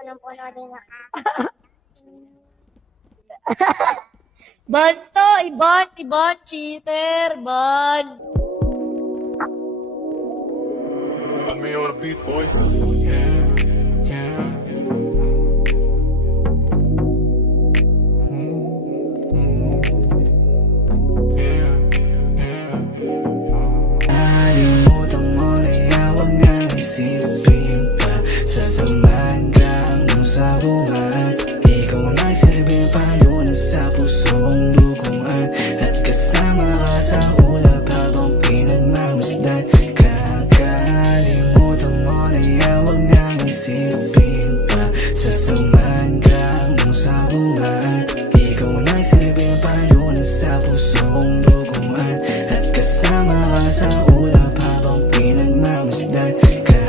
punong-puno din ng Ban to, Iban, cheater, ban. Put me on a beat, boy. Kalimutan mo na yan, huwag nga isipin pa. Sasamahan ka hanggang sa uwan. Ikaw nagsilbing palunan sa pusong duguan. At kasama ka sa ulap habang pinagmamasdan. Kakalimutan mo na yan, huwag nga isipin pa. Sasamahan ka hanggang sa uwan. Ikaw nagsilbing palunan sa pusong duguan. At kasama ka sa ulap habang pinagmamasdan ka.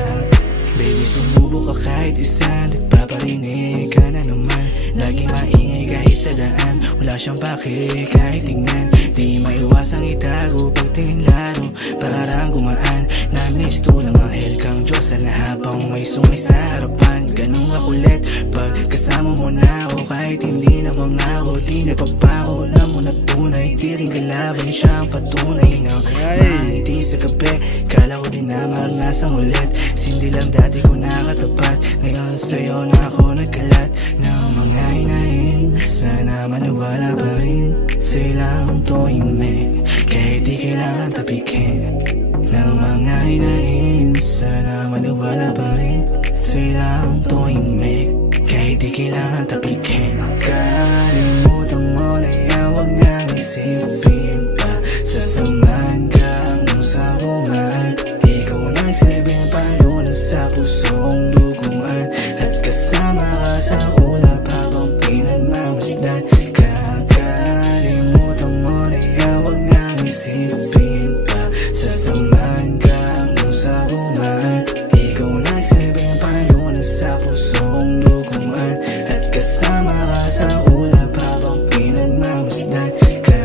Baby, sumubo ka kahit isa, nagpaparinig ka na naman. Lagi maingay kahit sa daan, wala siyang pake kahit tingnan. Di maiwasang itago pagtingin laro, parang gumaan. Na-miss to lang ang hell kang Diyos na habang may sungay sa harapan. Ganun kakulit pag kasama mo na ako, kahit hindi na mangako. Di nagpapako, alam mo na tunay, di rin kalaban siyang patunay na mangiti sa gabi. Kala ko din na maranasan ulit, sindi lang dati ko nakatapat. Ngayon sa'yo na ako nagkalat ng mga hinahin. Sana maniwala pa rin sa'yo lang tuhimik, kahit di kailangan tapikin ng mga hinahin. Sana maniwala pa rin sa'yo lang tuhimik, kahit di kailangan tapikin. Kalimutan mo na yan, huwag nga isipin pa. Sasamahan ka hanggang sa uwan. Ikaw nagsilbing palunan sa pusong duguan. At kasama ka sa ulap habang pinagmamasdan. Kakalimutan mo na yan, huwag nga isipin pa. Sasamahan ka hanggang sa uwan. Ikaw nagsilbing palunan sa pusong duguan. At kasama ka sa ulap habang pinagmamasdan ka.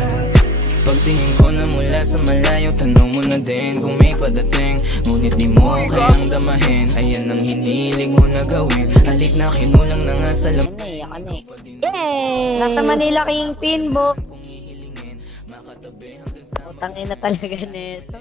Pagtingin ko na mula sa malayo, tanong mo na din kung may padating. Ngunit di mo kayang damahin, ayan ang hinilig mo na gawin. Halik na kinulang na nga sa lam. Naiyak ka na eh. Yay! Nasa Manila Kingpin, bo. Kung hihilingin, makatabi hanggang sa Utang ina talaga nito.